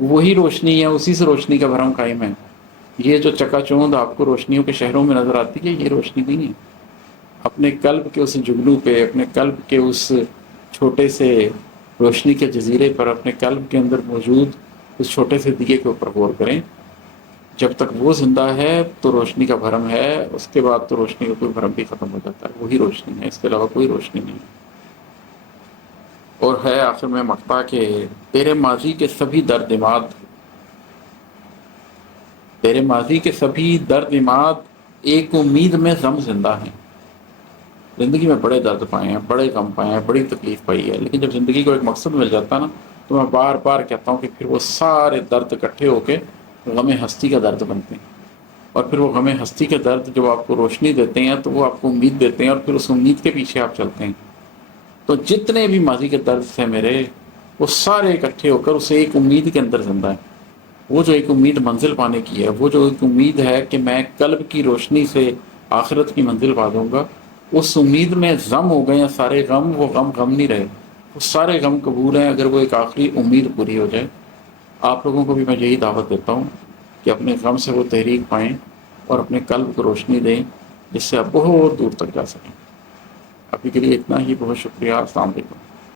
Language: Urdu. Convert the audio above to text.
وہی روشنی ہے، اسی سے روشنی کا بھرم قائم ہے۔ یہ جو چکا چوند آپ کو روشنیوں کے شہروں میں نظر آتی ہے، یہ روشنی نہیں ہے۔ اپنے قلب کے اس جگنو پہ، اپنے قلب کے اس چھوٹے سے روشنی کے جزیرے پر، اپنے قلب کے اندر موجود اس چھوٹے سے دیے کے اوپر غور کریں۔ جب تک وہ زندہ ہے تو روشنی کا بھرم ہے، اس کے بعد تو روشنی کا کوئی بھرم بھی ختم ہو جاتا ہے، وہی روشنی ہے، اس کے علاوہ کوئی روشنی نہیں۔ اور ہے آخر میں مقطع کہ تیرے ماضی کے سبھی دردماد، تیرے ماضی کے سبھی دردماد ایک امید میں ضم زندہ ہیں۔ زندگی میں بڑے درد پائے ہیں، بڑے غم پائے ہیں، بڑی تکلیف پائی ہے، لیکن جب زندگی کو ایک مقصد مل جاتا ہے نا، تو میں بار بار کہتا ہوں کہ پھر وہ سارے درد اکٹھے ہو کے غم ہستی کا درد بنتے ہیں۔ اور پھر وہ غم ہستی کے درد جب آپ کو روشنی دیتے ہیں تو وہ آپ کو امید دیتے ہیں، اور پھر اس امید کے پیچھے آپ چلتے ہیں۔ تو جتنے بھی ماضی کے درد تھے میرے، وہ سارے اکٹھے ہو کر اسے ایک امید کے اندر زندہ ہے۔ وہ جو ایک امید منزل پانے کی ہے، وہ جو ایک امید ہے کہ میں قلب کی روشنی سے آخرت کی منزل پا دوں گا، اس امید میں ضم ہو گئے ہیں سارے غم۔ وہ غم نہیں رہے، وہ سارے غم قبول ہیں اگر وہ ایک آخری امید پوری ہو جائے۔ آپ لوگوں کو بھی میں یہی دعوت دیتا ہوں کہ اپنے غم سے وہ تحریک پائیں اور اپنے قلب کو روشنی دیں، جس سے آپ بہت دور تک جا سکیں۔ ابھی کے لیے اتنا ہی، بہت شکریہ، السلام علیکم۔